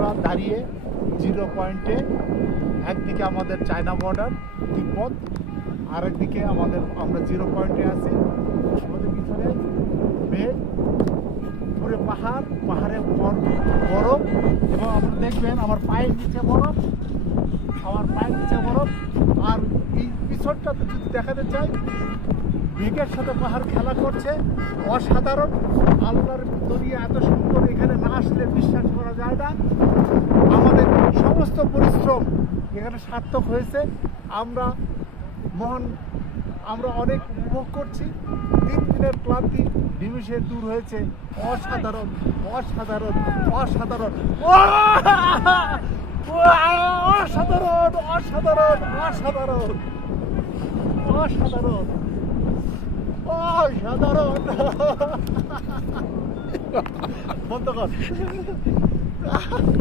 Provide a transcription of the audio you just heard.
আমরা দাঁড়িয়ে 0 পয়েন্টে। একদিকে আমাদের চায়না বর্ডার তিব্বত, আরেকদিকে আমরা 0 পয়েন্টে আছি। আমাদের পিছনে মেঘ, পুরো পাহাড়ের উপর বরফ, এবং আপনারা দেখবেন আমার পায়ের নিচে বরফ, আর এই পিছনটা যদি দেখাতে চাই, মেঘের সাথে পাহাড় খেলা করছে, অসাধারণ। আল্লাহর দরিয়া এত সুন্দর, এখানে না আসলে বিশ্বাস করা যায় না। আমাদের সমস্ত পরিশ্রম এখানে সার্থক হয়েছে। আমরা অনেক উপভোগ করছি। 3 দিনের ক্লান্তি নিমিষে দূর হয়েছে। অসাধারণ, অসাধারণ, অসাধারণ, অসাধারণ, অসাধারণ, অসাধারণ, অসাধারণ, অসাধারণ। বন্ধ কর।